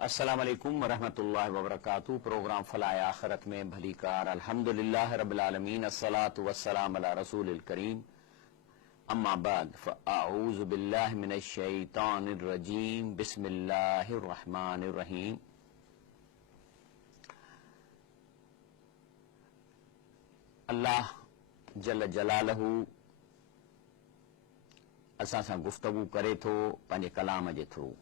अस्सलाम वालेकुम वरहमतुल्लाहि वबरकातुहू। प्रोग्राम फलाह आखरत में भली कार। अल्हम्दुलिल्लाह रब्बिल आलमीन, अस्सलातु वस्सलाम अला रसूलिल करीम, अम्मा बाद फअऊज़ु बिल्लाहि मिनश शैतानिर रजीम, बिस्मिल्लाहिर रहमानिर रहीम। अल्लाह जल जलालहू असां सां गुफ्तगू करे थो पंहिंजे कलाम जे थ्रू।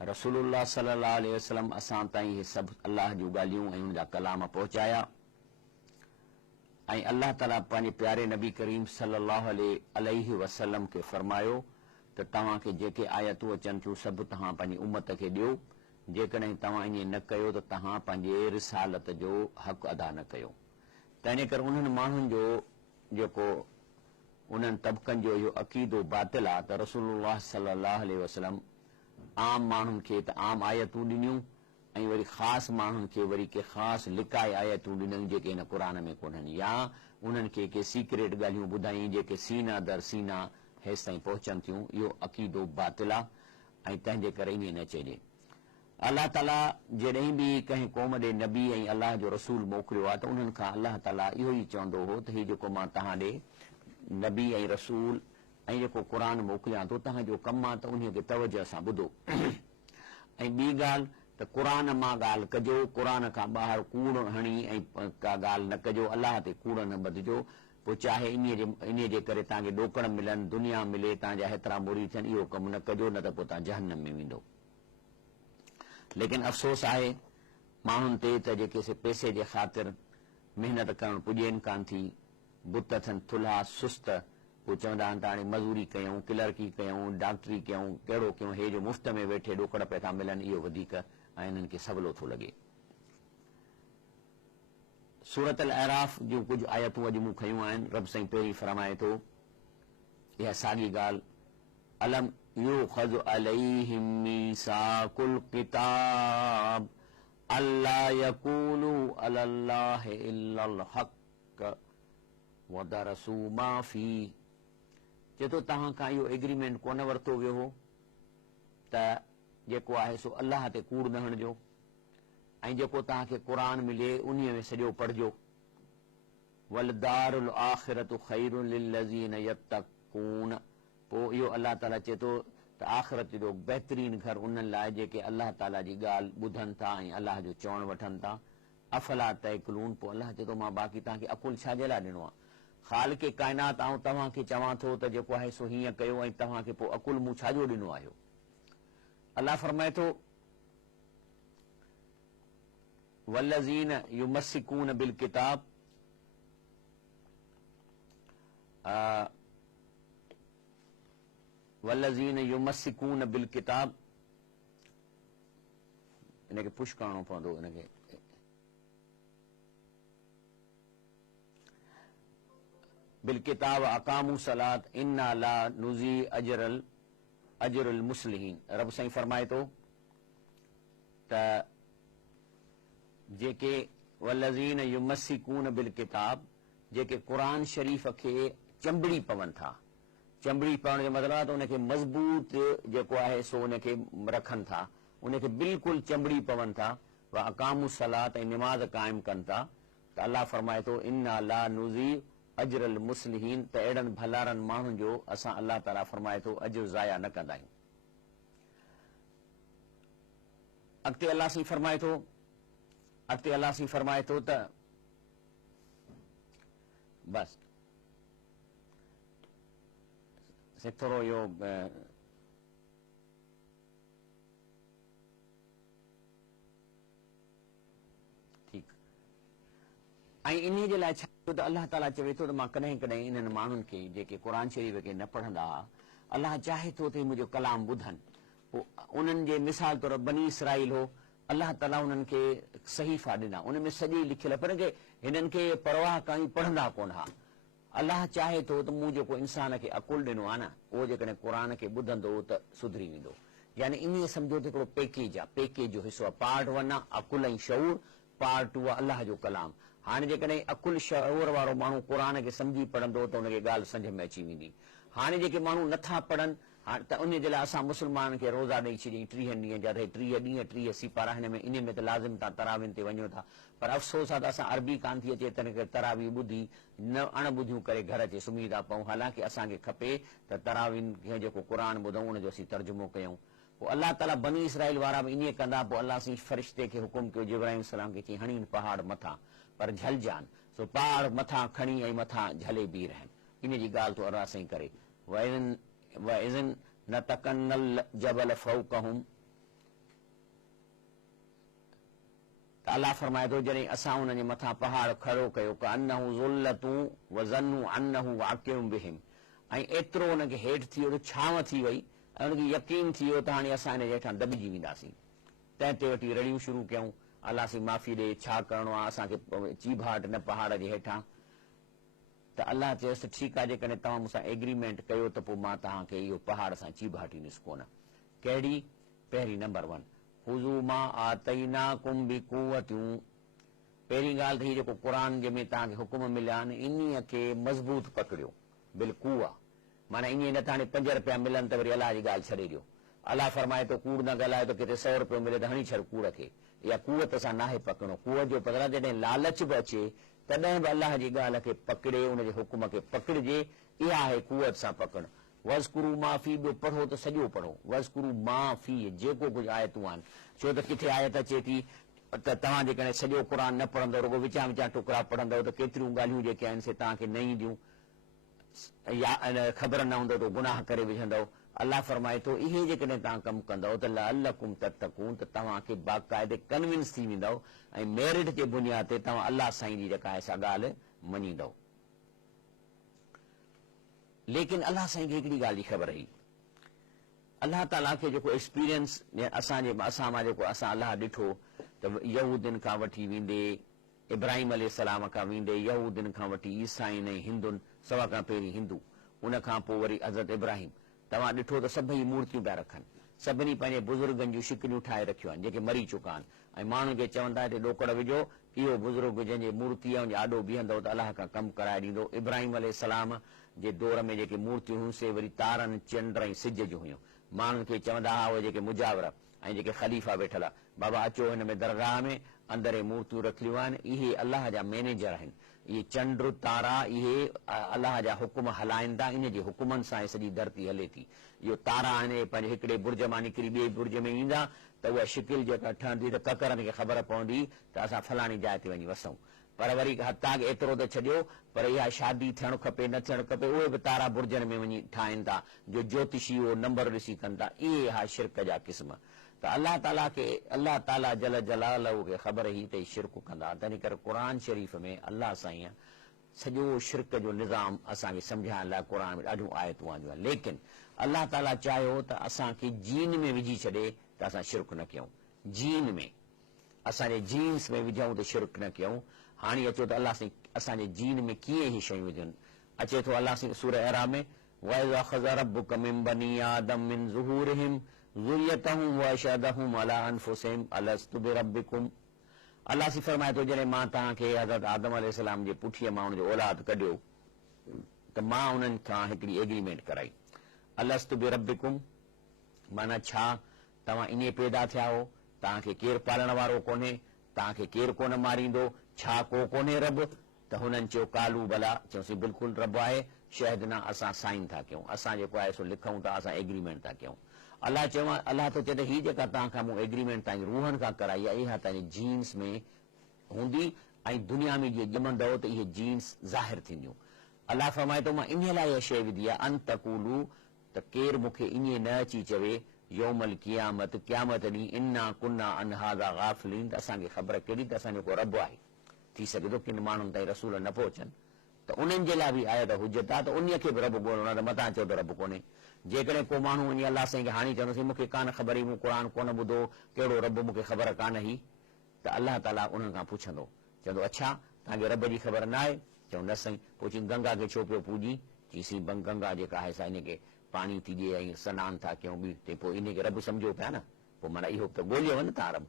रसूलुल्लाह सल्लल्लाहु अलैहि वसल्लम असां ताईं हे सभु अल्लाह जूं ॻाल्हियूं ऐं उनजा कलाम पहुचाया ऐं अल्लाह ताला पंहिंजे प्यारे नबी करीम सल्लल्लाहु अलैहि वसल्लम खे फरमायो त तव्हांखे जेके आयतूं अचनि थियूं सभु तव्हां पंहिंजी उम्मत खे ॾियो। जेकॾहिं तव्हां ईअं न कयो त तव्हां पंहिंजे रिसालत जो हक़ अदा न कयो। तंहिंजे करे उन्हनि माण्हुनि जो जेको उन्हनि तबक़नि जो इहो अक़ीदो बातिल आहे त रसूलुल्लाह सल्लल्लाहु अलैहि वसल्लम आम माण्हुनि खे त आम आयतूं ॾिनियूं ऐं वरी ख़ासि माण्हुनि खे वरी के ख़ासि लिकाए आयतूं ॾिनऊं जेके हिन क़ुर में कोन्हनि, या उन्हनि खे के सीक्रेट ॻाल्हियूं ॿुधाई जेके सीना दर सीना हेसि ताईं पहुचनि थियूं। इहो अक़ीदो बातिल आहे ऐं तंहिंजे करे ईअं न चइजे। अलाह ताला जॾहिं बि कंहिं क़ौम ॾे नबी ऐं अलाह जो रसूल मोकिलियो आहे त उन्हनि खां अलाह ताला इहो ई चवंदो हो त हीउ जेको मां तव्हां ॾे नबी ऐं रसूल ऐं जेको क़ुर मोकिलियां थो तव्हांजो कमु आहे त उन खे तवजह सां ॿुधो। ऐं ॿी ॻाल्हि त क़ुर मां ॻाल्हि कजो, क़ुर खां ॿाहिरि कूड़ हणी ऐं का ॻाल्हि न कजो, अलाह ते कूड़ न ॿधजो। पोइ चाहे इन जे करे तव्हांखे ॾोकड़ मिलनि, दुनिया मिले, तव्हांजा हेतिरा मुरी थियनि, इहो कमु न कजो, न त पोइ तव्हां जहन्नम में वेंदो। लेकिन अफ़सोस आहे माण्हुनि ते त जेके पैसे जे ख़ातिर महिनत करणु पुॼेनि कान थी, बुत थियनि थुल्हा सुस्त, पोइ चवंदा आहिनि त हाणे मज़ूरी कयूं, क्लर्की कयूं, डॉक्टरी कयूं, कहिड़ो कयूं, हे जो मुफ़्त में वेठे ॾोकड़ पिया था मिलनि, इहो वधीक ऐं हिननि खे सवलो थो लॻे। सूरत अल अराफ जूं कुझु आयतूं अॼु मूं खयूं आहिनि। रब साईं पहिरीं फरमाए थो इहा साॻी ॻाल्हि, अलम युख़ज़ अलैहिम मीसाकुल किताब अल्ला यक़ूलू अलल्लाहि इल्लल हक़ वदरसू मा फी। चए थो तव्हां खां इहो एग्रीमेंट कोन वरितो वियो हो त जेको आहे सो अल्लाह ते कूड़ न हणिजो ऐं जेको तव्हांखे क़ुर मिले उन में सॼो पढ़िजो। वलदारुल आखिरतु खैरुन लिल्लज़ीन यत्तक़ून। पोइ इहो अल्लाह ताला चए थो त आख़िरत जो बहितरीन घर उन्हनि लाइ जेके अल्लाह ताला जी ॻाल्हि ॿुधनि था ऐं अल्लाह जो चवणु वठनि था। अफला तैक़िलून। पोइ अल्लाह चए थो मां बाक़ी तव्हांखे अकुल छाजे लाइ ॾिनो आहे? ख़ालिक़े काइनात आऊं तव्हांखे चवां थो त जेको आहे सो हीअं कयो ऐं तव्हांखे पोइ अकुल मूं छाजो ॾिनो आहे? अल्लाह फरमाए थो वल्लज़ीन युमस्सिकून बिल किताब, वल्लज़ीन युमस्सिकून बिल किताब, इनखे पुश करणो पवंदो। इनखे बिल किताब अकामू सलात इन्ना ला नुज़ी अजरुल मुस्लिहीन। रब साईं फरमाए थो त जेके वल्लज़ीन युमस्सिकून बिल किताब, जेके क़ुर शरीफ़ खे चंबड़ी पवनि था। चंबड़ी पवण जो मतिलबु आहे त उनखे मज़बूत जेको आहे सो उनखे रखनि था, उनखे बिल्कुलु चंबड़ी पवनि था। व अकामू सलात ऐं निमाज़ क़ाइमु कनि था त अल्लाह फरमाए थो इन्ना ला नुज़ी अजरुल मुस्लिहीन, त अहिड़नि भलारनि माण्हुनि जो असां अल्लाह ताला फरमाए थो अजर ज़ाया न कंदा आहियूं। अॻिते अल्लाह साईं फरमाए थो त बस थोरो इहो ठीकु। ऐं इन जे लाइ छा त अल्लाह ताला चवे थो त मां कॾहिं कॾहिं इन्हनि माण्हुनि खे जेके क़ुर शरीफ़ खे न पढ़ंदा हुआ, अल्लाह चाहे थो त मुंहिंजो कलाम ॿुधनि। पोइ उन्हनि जे मिसाल तौर बनी इसराईल हो, अल्लाह ताला उन्हनि खे सहीफ़ा ॾिना, उन में सॼी लिखियल, पर हिननि खे परवाह कई पढ़ंदा कोन हा। अल्लाह चाहे थो त मूं जेको इंसान खे अकुल ॾिनो आहे न, उहो जेकॾहिं क़ुर खे ॿुधंदो त सुधरी वेंदो। यानी इन सम्झो त हिकिड़ो पैकेज आहे, पैकेज जो हिसो आहे। पार्ट 1 आहे अकुल ऐं शऊर, पार्ट 2 आहे अल्लाह जो कलाम। हाणे जेकॾहिं अकुल शऊर वारो माण्हू क़ुर खे सम्झी पढ़ंदो त हुनखे ॻाल्हि सम्झ में अची वेंदी। हाणे जेके माण्हू नथा पढ़नि, हाणे त उन जे लाइ असां मुस्लमाननि खे रोज़ा ॾेई छॾियईं 30 ॾींहं जा, 30 ॾींहं 30 सिपारा, हिन में इन में त लाज़िम तव्हां तरावीनि ते वञो था, पर अफ़सोस आहे त असां अरबी कान थी अचे तंहिं करे तरावी ॿुधी न अणॿुधियूं करे घर अचे सुम्ही था पऊं। हालांकि असांखे खपे त तरावीनि खे जेको क़ुर ॿुधूं उनजो असीं तर्जुमो कयूं। पोइ अलाह ताला बनी इसराइल वारा बि ईअं कंदा। पोइ अलाह साईं फ़रिश्ते खे हुकुम कयो जिब्राहीम सलाम खे, चई हणी पहाड़ मथां, पर झलजान, सो पहाड़ मथां खणी ऐं मथां झले बीह रहनि। इन जी ॻाल्हि तो अलाह साईं करे न तकन्नल जबल फौकहुम, त अलाह फरमाए थो जॾहिं असां उन जे मथां पहाड़ खड़ो कयो क अन्नहु ज़ुल्लतूं व ज़न्नु अन्नहु वाक़िउम बिहिम, ऐं एतिरो हुनखे हेठि थी वियो, छांव थी वई ऐं हुनखे यकीन थी वियो त हाणे असां हिन जे हेठां दॿिजी वेंदासीं। तंहिं ते वठी रड़ियूं शुरू कयूं, अलाह साईं माफ़ी ॾे, छा करिणो आहे, असांखे चीभाट न पहाड़ जे हेठां। त अलाह चयोसि ठीकु आहे, जेकॾहिं तव्हां मूंसां एग्रीमेंट कयो त पोइ मां तव्हांखे इहो पहाड़ सां चीभाटींदुसि कोन। कहिड़ी? पहिरीं नंबर 1, हुज़ू मां आतैनाकुम बिक़ुव्वतियूं। पहिरीं ॻाल्हि त हीउ जेको क़ुर जंहिंमें तव्हांखे हुकुम मिलिया आहिनि, इन्हीअ खे मज़बूत पकड़ियो बिल्कुआ, माना ईअं न त हाणे 5 रुपया मिलनि त वरी अलाह जी ॻाल्हि छॾे ॾियो। अलाह फरमाए थो कूड़ न ॻाल्हाए त किथे 100 रुपयो मिले त हणी छॾ कूड़ खे। इहा कुवत सां नाहे पकड़ो। कुवत जो पकड़ जॾहिं लालच बि अचे तॾहिं बि अलाह जी ॻाल्हि खे पकड़े, उनजे हुकुम खे पकड़िजे, इहा आहे कुवत सां पकड़। वज़कुरू माफ़ी, ॿियो पढ़ो त सॼो पढ़ो, वज़कुरू माफ़ी, जेको कुझु आयतूं आहिनि। छो त किथे आयत अचे थी त तव्हां जेकॾहिं सॼो क़ुर न पढ़ंदव, रुगो विचां विचां टुकड़ा पढ़ंदव त केतिरियूं ॻाल्हियूं जेके आहिनि से तव्हांखे न ईंदियूं, या ख़बर न हूंदव त गुनाह करे विझंदव। अलाह फरमाए थो इहे जेकॾहिं तव्हां कमु कंदव त लअल्लकुम तत्तकून, त तव्हांखे बाक़ाइदे कन्विंस थी वेंदव ऐं मेरिट जे बुनियाद ते तव्हां अलाह साईं जी जेका आहे सा ॻाल्हि मञींदव। लेकिन अलाह साईं खे हिकिड़ी ॻाल्हि जी ख़बर हुई, अलाह ताला खे जेको एक्सपीरियंस असां मां जेको असां अलाह ॾिठो त यहूदियुनि खां वठी वेंदे, इब्राहिम अलैहिस्सलाम खां वेंदे, यहूदियुनि खां वठी ईसाइन ऐं हिंदुनि, सवा खां पहिरीं हिंदू, उन खां पोइ वरी हज़रत इब्राहिम, तव्हां ॾिठो त सभई मूर्तियूं पिया रखनि, सभिनी पंहिंजे बुज़ुर्गनि जूं शिकलियूं ठाहे रखियूं आहिनि जेके मरी चुका आहिनि, ऐं माण्हुनि खे चवंदा हिते ॾोकड़ विझो, इहो बुज़ुर्ग जंहिंजे मूर्ती ऐं आॾो बीहंदव त अलाह खां कमु कराए ॾींदो। इब्राहिम अलैहिस्सलाम जे दौर में जेके मूर्तियूं हुयूं से वरी तारनि, चंड ऐं सिज जूं हुयूं। माण्हुनि खे चवंदा हुआ उहे जेके मुजावर ऐं जेके ख़लीफ़ा वेठल आहे, बाबा अचो हिन में दरगाह में अंदरि मूर्तियूं रखियूं आहिनि, इहे अलाह जा मैनेजर आहिनि, इहे चंड तारा इहे अलाह जा हुकुम हलाइनि था, इन जे हुकुमनि सां सॼी धरती हले थी। इहो तारा आहिनि पंहिंजे हिकिड़े बुर्ज मां निकिरी ॿिए बुर्ज में ईंदा त उहा शिकिल जेका ठहंदी त ककरनि खे ख़बर पवंदी त असां फलाणी जाइ ते वञी वसूं। पर वरी हताग एतिरो त छॾियो, पर इहा शादी थियणु खपे न थियणु खपे, उहे बि तारा बुर्जनि में वञी ठाहिनि था, जो ज्योतिषी उहो नंबर ॾिसी कनि था। इहे हा शिरक जा क़िस्म। त अलाह ताला जल जलालहू खे ख़बर हुई त शिरक कंदा, तंहिं करे क़ुर शरीफ़ में अलाह साईं सॼो शिरक जो निज़ाम असांखे सम्झाइण लाइ क़ुर में ॾाढियूं आयतूं आंदियूं आहिनि। लेकिन अलाह ताला चाहियो त असांखे जीन में विझी छॾे त असां शिरक न कयूं, जीन में असांजे जीन्स में विझूं त शिरक न कयूं। हाणे अचो त अलाह साईं असांजे जीन में कीअं ही शयूं विझनि। अचे थो अलाह साईं सूरह अरा में वइज़ अख़ज़ रब्बुक मिन बनी आदम मिन ज़ुहूरिहिम ज़ुर्रियतहुम वअशहदहुम अला अनफुसिहिम अलस्तु बिरब्बिकुम। अलाह साईं फरमाए थो जॾहिं मां तव्हांखे हज़रत आदम अलैहिस्सलाम जे पुठीअ मां हुनजो औलाद कढियो त मां उन्हनि खां हिकिड़ी एग्रीमेंट कराई, अलस्तु बिरब्बिकुम, माना छा तव्हां ईअं पैदा थिया हो, तव्हांखे केरु पालण वारो कोन्हे, तव्हांखे केरु कोन मारींदो, छा को कोन्हे रब? त हुननि चयो कालू भला, चयोसीं बिल्कुलु रब आहे। शहद न असां साइन था कयूं, असां जेको आहे सो लिखूं था, असां एग्रीमेंट था कयूं। अलाह चयो अलाह थो चए त हीअ जेका तव्हां खां मूं एग्रीमेंट तव्हांजी रूहनि खां कराई आहे, इहा तव्हांजी जीन्स में हूंदी ऐं दुनिया में जीअं ॼमंदव त इहे जीन्स ज़ाहिर थींदियूं। अलाह फरमाए थो मां इन लाइ इहा शइ विधी आहे अन तकूलू, त केरु मूंखे ईअं न अची चवे यौमल क़ियामत, क़यामत ॾींहुं इन्ना कुन्ना अन हाज़ा गाफ़िलीन, त असांखे ख़बर कहिड़ी त असांजो को रब आहे। थी सघे थो किन माण्हुनि ताईं रसूल न पहुचनि त उन्हनि जे लाइ बि आयत हुजत आहे त उन खे बि रब ॻोल्हणो आहे, त मथां चओ त रब कोन्हे। जेकॾहिं को माण्हू वञी अलाह साईं खे हाणे चवंदोसीं मूंखे कान ख़बर हुई, मूं क़ुर कोन ॿुधो, कहिड़ो रब मूंखे ख़बर कान हुई, त अलाह ताला उन्हनि खां पुछंदो, चवंदो अच्छा तव्हांखे रब जी ख़बर न आहे? चऊं न साईं। पोइ चई गंगा खे छो पियो पूॼी? चईसीं गंगा जेका आहे सा इन खे पाणी थी ॾिए ऐं सनानु था कयूं बि, पोइ इन खे रब सम्झो पिया न, पोइ माना इहो त ॻोल्हियो न तव्हां रब।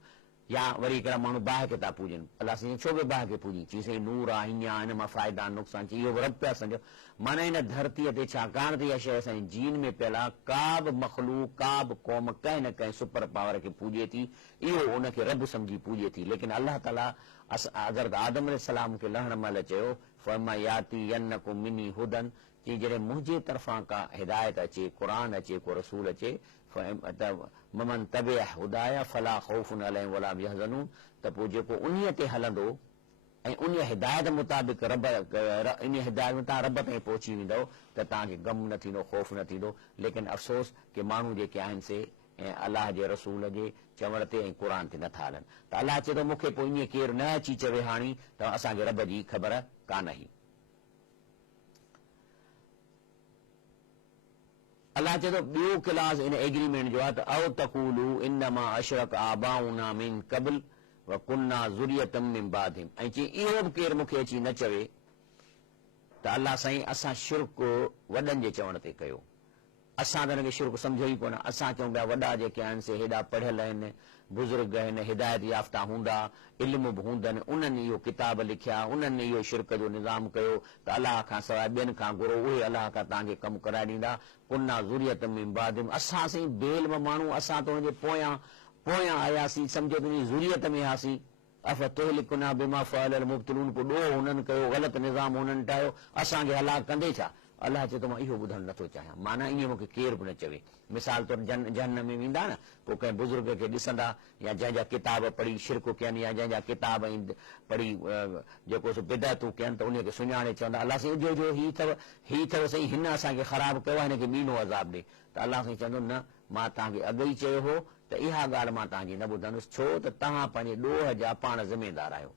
या वरी हिकिड़ा माण्हू बाहि खे था पूॼनि, अलाह साईं छो बि बाहि खे पूॼी, चई साईं नूर आहे, हीअं आहे, हिन मां फ़ाइदा नुक़सान, चई इहो रब पिया सम्झो। माना हिन धरतीअ ते छाकाणि त इहा शइ असांजी जीन में पियल आहे, का बि मख़लूक का बि क़ौम कंहिं न कंहिं सुपर पावर खे पूॼे थी, इहो उनखे रब सम्झी पूॼे थी। लेकिन अलाह ताला हज़रत आदम अलैहिस्सलाम खे लहण महिल चयो फमा याती यन्नकुम मिनी हुदन, चई जॾहिं मुंहिंजे तरफ़ां का हिदायत अचे, क़ुर अचे, को रसूल अचे, ममन तबे हुदाया फला ख़ौफ़ुन अलैहिम वला हुम यहज़नून, त पोइ जेको उन्हीअ ते हलंदो ऐं उन हिदायत मुताबिक़ इन हिदायत में तव्हां रब ताईं पहुची वेंदव त तव्हांखे गम न थींदो, ख़ौफ़ न थींदो। लेकिन अफ़सोस कि माण्हू जेके आहिनि से ऐं अलाह जे रसूल जे चवण ते ऐं क़ुर ते नथा हलनि। त अलाह चए थो मूंखे पोइ ईअं केरु न अची चवे हाणे त असांखे रब जी ख़बर कान हुई। अलाह चए थो ॿियो क्लास इन एग्रीमेंट जो आहे त औ तक़ूलू इन्नमा अशरक आबाउना मिन क़ब्ल व कुन्ना ज़ुरियतम मिन बादिहिम, ऐं चई इहो बि केरु मूंखे अची न चवे त अलाह साईं असां शिरक वॾनि जे चवण ते कयो, असां त हिनखे शिरक सम्झो ई कोन। असां चऊं पिया वॾा जेके आहिनि से हेॾा पढ़ियल आहिनि, बुज़ुर्ग आहिनि, हिदायत याफ़्ता हूंदा, इल्म बि हूंदनि, उन्हनि इहो किताब लिखिया, उन्हनि इहो शिरक जो निज़ाम कयो, त अलाह खां सवाइ ॿियनि खां घुरो, उहे अलाह खां तव्हांखे कमु कराए ॾींदा। कुन्ना ज़ुरियत मिन बादिहिम, असां साईं बेल में माण्हू, असां त हुनजे पोयां आयासीं, सम्झो तुंहिंजी ज़ुरियत में हासीं। अफ़तुहलिकुना बिमा फ़अलल मुब्तिलून, को ॾोह हुननि कयो, ग़लति निज़ाम हुननि ठाहियो, असांखे हलाक कंदे छा? अलाह चए थो मां इहो ॿुधणु नथो चाहियां। माना ईअं मूंखे केरु बि न चवे। मिसाल तौरु जहन्नम में वेंदा न, पोइ कंहिं बुज़ुर्ग खे ॾिसंदा या जंहिंजा किताब पढ़ी शिरक कयनि या जंहिंजा किताब पढ़ी जेको सो बिदअतूं कयनि त उनखे सुञाणे चवंदा अलाह साईं जो हीअ अथव साईं, हिन असांखे ख़राबु कयो आहे, हिनखे ॿीनो अज़ाब ॾे। त अलाह साईं चवंदो न, मां तव्हांखे अॻु ई चयो हो त इहा ॻाल्हि मां तव्हांजी न ॿुधंदुसि, छो त तव्हां पंहिंजे ॾोह जा पाण ज़िमेदार आहियो।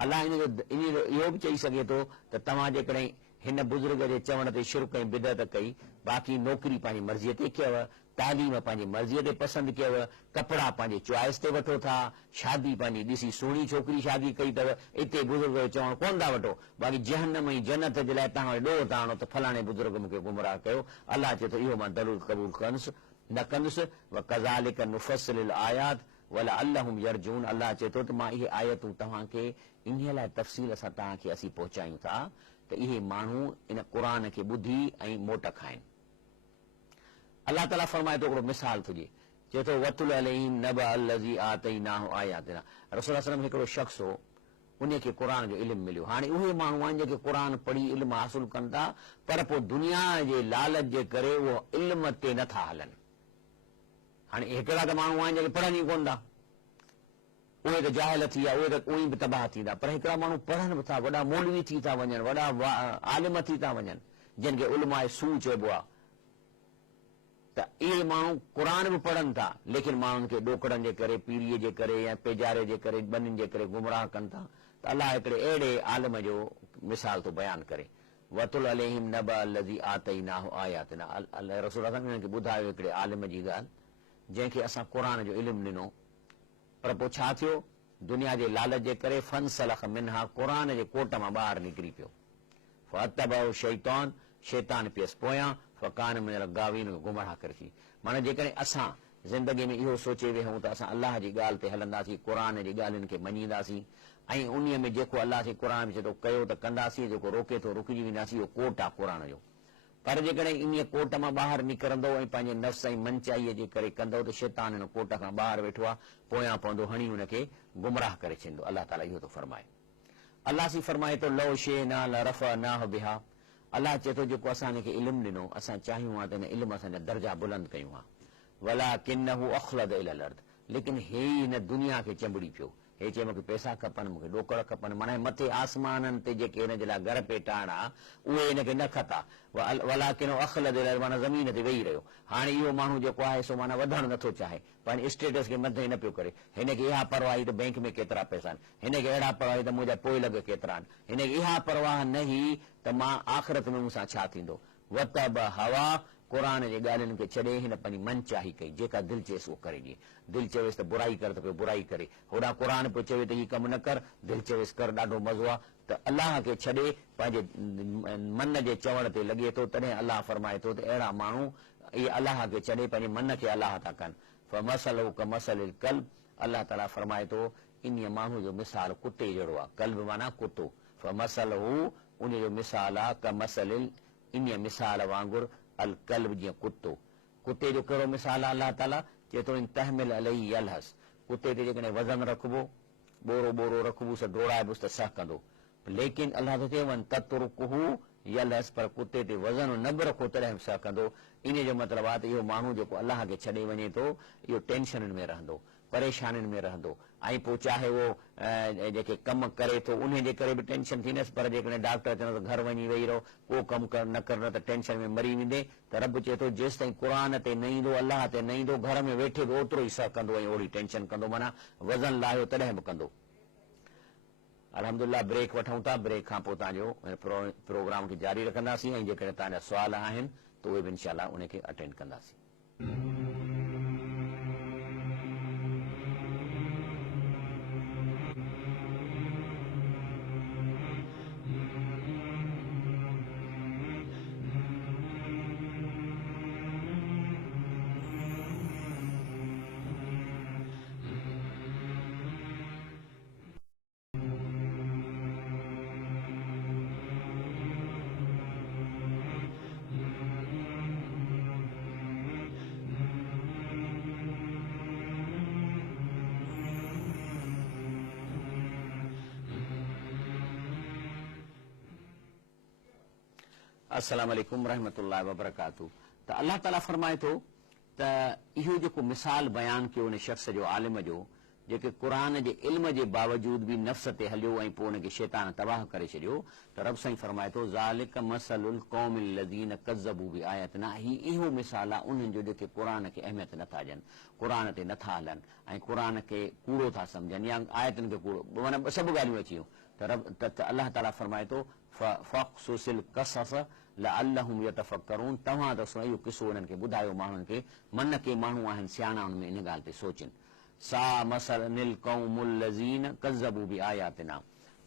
अलाह इन इहो बि चई सघे थो त तव्हां जेकॾहिं हिन बुज़ुर्ग जे चवण ते शिरक ऐं बिदअत कई, बाक़ी नौकिरी पंहिंजी मर्ज़ीअ ते कयव, तालीम पंहिंजी मर्ज़ीअ ते पसंदि कयव, कपिड़ा पंहिंजे चॉइस ते वठो था, शादी पंहिंजी ॾिसी सुहिणी छोकिरी शादी कई अथव, इते बुज़ुर्ग जो चवणु कोन था वठो, बाक़ी जहन्नम ऐं जन्नत जे लाइ तव्हां ॾोह था आणो त फलाणे बुज़ुर्ग मूंखे गुमराह कयो। अलाह चए थो इहो मां ज़रूरु क़बूल न कंदुसि। व कज़ालिक नुफ़स्सिलुल आयात वलअल्लहुम यरजून, अलाह चए थो त मां इहे आयतूं तव्हांखे इन लाइ तफ़सील सां तव्हांखे असीं पहुचायूं था त इहे माण्हू इन क़ुर खे ॿुधी ऐं मोट खाइनि। अलाह ताला फरमाए थो हिकिड़ो मिसाल थो ॾिए, चए थो वतुल अलैहिम नबअ अल्लज़ी आतैनाहु आयातिना, रसूल सल्लल्लाहु हिकिड़ो शख़्स हो, उनखे क़ुर जो इल्मु मिलियो। हाणे उहे माण्हू आहिनि जेके क़ुर पढ़ी इल्मु हासिल कनि था, पर पोइ दुनिया जे लालच जे करे उहो इल्म ते नथा हलनि। हाणे हिकिड़ा त माण्हू आहिनि जेके पढ़नि ई कोन था, उहे त जाहिल थी विया, उहे त उहे बि तबाह थींदा, पर हिकिड़ा माण्हू पढ़नि बि था, वॾा मौलवी थी था वञनि, वॾा आलिम थी था वञनि, जिन खे उलमाए सू चइबो आहे। त इहे माण्हू क़ुर बि पढ़नि था, लेकिन माण्हुनि खे ॾोकड़नि जे करे, पीढ़ीअ जे करे या पेजारे जे करे, ॿनियुनि जे करे गुमराह कनि था। त अलाह हिकिड़े अहिड़े आलिम जो मिसाल थो बयानु करे, वतुल अलैहिम नबअ अल्लज़ी आतैनाहु आयातिना, रसूल हिननि खे ॿुधायो हिकिड़े आलिम जी ॻाल्हि, जंहिंखे असां क़ुर जो इल्मु ॾिनो, पर पोइ छा थियो, दुनिया जे लालच जे करे फनसलख मिनहा, क़ुर जे कोट मां ॿाहिरि निकिरी पियो। फअतबअहु शैतान, शैतान पियसि पोयां, फकान मिनल गावीन, गुमराह करे थी। माना जेकॾहिं असां ज़िंदगीअ में इहो सोचे वेहूं त असां अलाह जी ॻाल्हि ते हलंदासीं, क़ुर जी ॻाल्हियुनि खे मञींदासीं, ऐं उन्हीअ में जेको अलाह खे क़ुर में चए थो कयो त कंदासीं, जेको रोके थो रुकिजी वेंदासीं, इहो कोट आहे क़ुर जो। पर जेकॾहिं इन कोट मां ॿाहिरि निकिरंदो ऐं पंहिंजे नफ़्स ऐं मनचाईअ जे करे कंदो त शैतान हिन कोट खां ॿाहिरि वेठो आहे, पोयां पवंदो, हणी हुनखे गुमराह करे छॾींदो। अलाह ताला इहो थो फरमाए। अलाह सी फरमाए थो लौ शइना लरफ़अनाहु बिहा, अलाह चए थो जेको असां हिनखे इल्मु ॾिनो, असां चाहियूं आहे त हिन इल्म असांजा दर्जा बुलंद कयूं आहे। वलाकिन्नहु अख़लद इलल अर्द, लेकिन हे हिन दुनिया खे चंबड़ी पियो। हे चए मूंखे पैसा खपनि, मूंखे ॾोकड़ खपनि, माना मथे आसमाननि ते जेके हिन जे लाइ घर पेटाइणा उहे हिनखे न खता। वलाकिन अख़लद इलल अर्द, माना ज़मीन ते वेही रहियो। हाणे इहो माण्हू जेको आहे सो माना वधणु नथो चाहे, पंहिंजे स्टेटस खे मथे न पियो करे। हिनखे इहा परवाह त बैंक में केतिरा पैसा आहिनि, हिनखे अहिड़ा परवाह त मुंहिंजा पोइ लॻ केतिरा आहिनि, हिनखे इहा परवाह न ही त मां आख़िरत में मूंसां छा थींदो। वतब हवा, क़ुर जे ॻाल्हियुनि खे छॾे हिन पंहिंजी मन चाही कई, जेका दिलि चएसि उहो करे ॾिए। दिलि चवेसि त बुराई कर त पियो बुराई करे, होॾां क़ुर पियो चवे त हीउ कमु न कर, दिलि चवेसि कर, ॾाढो मज़ो आहे। त अलाह खे छॾे पंहिंजे मन जे चवण ते लॻे थो, तॾहिं अलाह फरमाए थो त अहिड़ा माण्हू इहे अलाह खे छॾे पंहिंजे मन खे अलाह था कनि। फमसलहु कमसलिल कल्ब, अल्लाह ताला फरमाए थो इन माण्हू जो मिसाल कुते जहिड़ो आहे, कल्ब माना कुतो, मसल हू उन जो मिसाल आहे क मसल इन मिसाल वांगुरु अल कल्ब जीअं कुतो। कुते जो कहिड़ो मिसाल आहे? अल्लाह ताला चए थो इन तहमिल अलही यलहस, कुते ते जेकॾहिं वज़न रखबो, बोरो बोरो रखबूसि डोड़ाइबुसि त सह कंदो, लेकिन अल्लाह थो चए वन ततरुकहू यलहस, पर कुते ते वज़न न बि रखो तॾहिं बि सह कंदो। इन जो मतिलबु आहे त इहो माण्हू जेको अल्लाह खे छॾे वञे थो इहो टेंशननि में रहंदो, परेशानियुनि में रहंदो, ऐं पोइ चाहे उहो जेके कम करे थो उन जे करे बि टेंशन थींदसि, पर जेकॾहिं डॉक्टर चवंदो त घर वञी वेही रहो, को कमु कर न कर न त टेंशन में मरी वेंदे, त रब चए थो जेसि ताईं क़ुर ते न ईंदो, अल्लाह ते न ईंदो, घर में वेठे बि ओतिरो ई सह कंदो ऐं ओड़ी टेंशन कंदो, माना वज़न लाहियो तॾहिं बि कंदो। अल्हम्दुलिल्लाह ब्रेक वठूं था, ब्रेक खां पोइ तव्हांजो प्रोग्राम खे जारी रखंदासीं ऐं जेकॾहिं तव्हांजा सुवाल आहिनि त उहे बि इनशाअल्लाह उनखे अटेंड कंदासीं। अस्सलाम वालेकुम रहमतुल्लाहि व बरकातहू। त अल्लाह ताला फरमाए थो त इहो जेको मिसाल बयान कयो उन शख़्स जो, आलिम जो, जेके क़ुर जे इल्म जे बावजूद बि नफ़्स ते हलियो ऐं पोइ उनखे शैतान तबाह करे छॾियो, त रब साईं फरमाए थो ज़ालिक मसलुल क़ौमिल लज़ीन कज़्ज़बू बि आयातिना, इहो मिसाल आहे उन्हनि जो जेके क़ुर खे अहमियत नथा ॾियनि, क़ुर ते नथा हलनि ऐं क़ुर खे कूड़ो था सम्झनि या आयतुनि खे कूड़ो, माना सभु ॻाल्हियूं अची वियूं। त अल्लाह ताला फरमाए थो फ़क़्सुसिल क़सस लअल्लहुम यतफ़क्करून, तव्हां त इहो किसो उन्हनि खे ॿुधायो माण्हुनि खे, मन के माण्हू आहिनि सियाणा हुन में इन ॻाल्हि ते सोचनि। सा मसलनिल क़ौमुल लज़ीन कज़्ज़बू बि आयातिना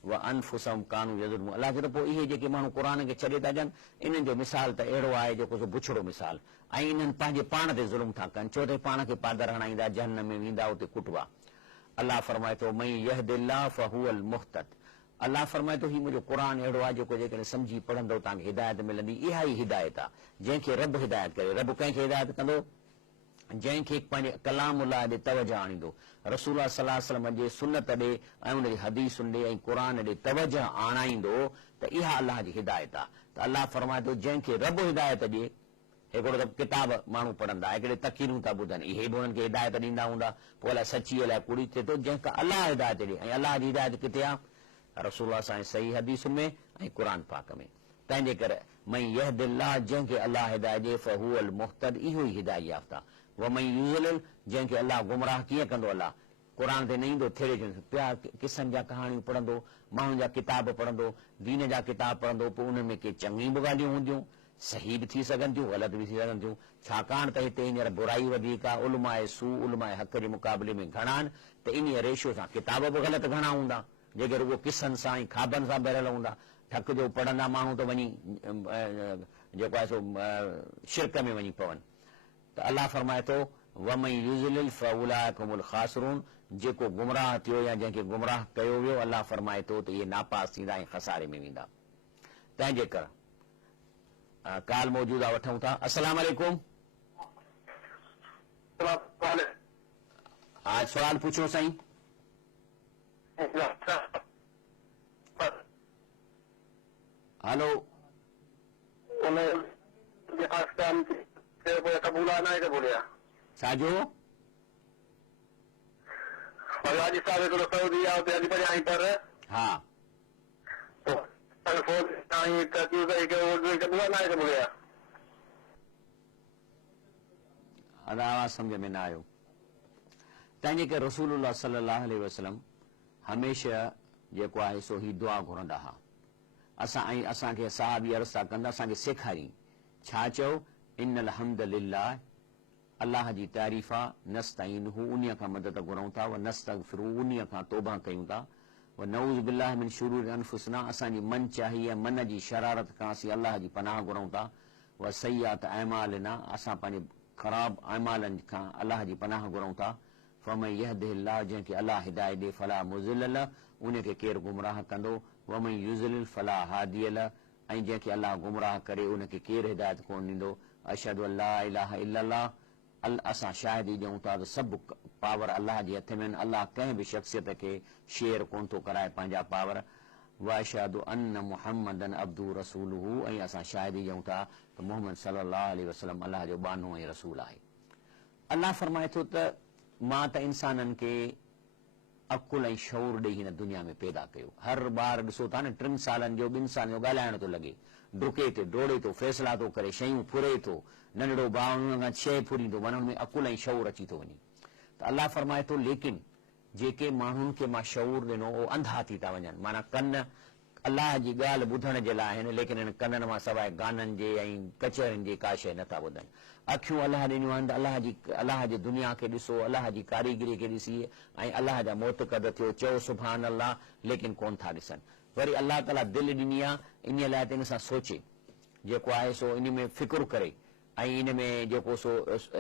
व अनफुसहुम कानू यज़लिमून। अल्लाह चए थो पोइ इहे जेके माण्हू क़ुर खे छॾे था ॾियनि, इन्हनि जो मिसाल त अहिड़ो आहे जेको सो बुछड़ो मिसाल, ऐं इन्हनि पंहिंजे पाण ते ज़ुल्म था कनि, छो त पाण खे पादर हणाईंदा, जहन्नम में वेंदा, उते कुटवा। अल्लाह फरमाए थो मई यहदिल्लाह फहुवल मुहतद, अल्लाह फरमाए थो हीउ मुंहिंजो क़ुर अहिड़ो आहे जेको जेकॾहिं सम्झी पढ़ंदो तव्हांखे हिदायत मिलंदी, इहा ई हिदायत आहे जंहिंखे रब हिदायत करे। रब कंहिंखे हिदायत कंदो? जंहिंखे पंहिंजे कलाम अलाह ॾे तवजह आणींदो, रसूल सल्लल्लाहु अलैहि वसल्लम जे सुन्नत ॾे ऐं उनजी हदीसुनि ॾे ऐं क़ुर ॾे तवजह आणाईंदो, त इहा अलाह जी हिदायत आहे। त अल्लाह फरमाए थो जंहिंखे रब हिदायत ॾिए, हिकिड़ो त किताब माण्हू पढ़ंदा, हिकिड़े तक़रीरूं था ॿुधनि, इहे बि हुननि खे हिदायत ॾींदा हूंदा, पोइ अलाए सची अलाए कूड़ी थिए थो। जंहिंखां अलाह हिदायत ॾिए, ऐं अलाह जी हिदायत किथे आहे? रसूल साईं सही हदीस में ऐं क़ुर पाक में। तंहिंजे करे मई यहदिल्लाह, जंहिंखे अलाह हिदायत ॾिए फहुवल मुहतद, इहो ई हिदायत याफ़्ता। व मई युज़लिल, जंहिंखे अलाह गुमराह कीअं कंदो? अलाह क़ुर ते न ईंदो, थेरे पिया किस्सनि जा कहाणियूं पढ़ंदो, माण्हुनि जा किताब पढ़ंदो, दीन जा किताब पढ़ंदो, पोइ उन्हनि में के चङी बि ॻाल्हियूं हूंदियूं, सही बि थी सघनि थियूं, ग़लति बि थी सघनि थियूं, छाकाणि त हिते हींअर बुराई वधीक आहे, उलमाए सू उलमाए हक़ जे मुक़ाबले में घणा आहिनि, त इन रेशियो सां किताब बि ग़लति घणा हूंदा, जेके रुॻो किसनि सां ऐं खाबनि सां भरियल हूंदा। ठक जो पढ़ंदा माण्हू त वञी जेको आहे सो शिरक में वञी पवनि। त अल्लाह फरमाए थो वमई युज़लिल फउलाइकुमुल ख़ासिरून, जेको गुमराह थियो या जंहिंखे गुमराह कयो वियो, अल्लाह फरमाए थो त इहे नापास थींदा ऐं खसारे में वेंदा। तंहिंजे करे काल मौजूद आहे, वठूं था। अस्सलाम वालेकुम। आज सवाल पूछो साईं। हेलो, साजो हाँ आवाज़ सम्झ में न आयो। तंहिंजे करे रसूलुल्लाह सल्लल्लाहु अलैहि वसल्लम हमेशह जेको आहे सो ही दुआ घुरंदा हुआ। असांखे सहाबी अर्ज़ था कंदा, असांखे सेखारी छा चयो? इन्नल हम्द लिल्लाह, अल्लाह जी तारीफ़ आहे, नस्तईनुहु, उन्हीअ खां मदद घुरूं था, व नस्तगफिरु, उन्हीअ खां तौबा कयूं था, व नऊज़ बिल्लाहि मिन शुरूरि अनफुसिना, असांजी मन चाही ऐं मन जी शरारत खां असीं अल्लाह जी पनाह घुरूं था, व सय्यात अमालिना, असां पंहिंजे ख़राब अमालनि खां अल्लाह जी पनाह घुरूं था, फमन यहदिहिल्लाह जंहिंखे अलाह हिदायत ॾे फला मुज़िल लह उनखे केरु गुमराह कंदो वमन युज़लिल फला हादिय लह ऐं जंहिंखे अलाह गुमराह करे उनखे केरु हिदायत कोन ॾींदो अशहदु अल्ला इलाहा इल्लल्लाह असां शाहिदी ॾियूं था त सभु पावर अलाह जे हथ में आहिनि अलाह कंहिं बि शख़्सियत खे शेयर कोन थो कराए पंहिंजा पावर वाशहदु अन्न मुहम्मदन अब्दु रसूलुहु ऐं असां शाहिदी ॾियूं था त मोहम्मद सल्लल्लाहु अलैहि वसल्लम अलाह जो बानो ऐं रसूल आहे। अलाह फरमाए थो त मां त इंसाननि खे अकुल ऐं शऊर ॾेई हिन दुनिया में पैदा कयो। हर ॿार ॾिसो था न 3 सालनि जो 2 सालनि जो ॻाल्हाइण थो लॻे, डुके थो, डोड़े थो, फैसला थो करे, शयूं फुरे थो, नंढड़ो भाउ हुन खां शइ फुरींदो वञण में अकुल ऐं शऊर अची थो वञे। त अलाह फरमाए थो लेकिन जेके माण्हुनि खे मां शऊर ॾिनो उहो अंधा थी था वञनि, माना कन अलाह जी ॻाल्हि ॿुधण जे लाइ आहिनि लेकिन हिन कननि मां सवाइ गाननि जे ऐं कचहरियुनि जी का शइ नथा ॿुधनि। अखियूं अलाह ॾिनियूं आहिनि त अलाह जी दुनिया खे ॾिसो, अलाह जी कारीगरी खे ॾिसी ऐं अलाह जा मोतक़द थियो, चओ सुभान अल्लाह, लेकिन कोन था ॾिसनि। वरी अलाह ताला दिलि ॾिनी आहे इन लाइ त इन सां सोचे, जेको आहे सो इन में फ़िक्र करे ऐं इन में जेको सो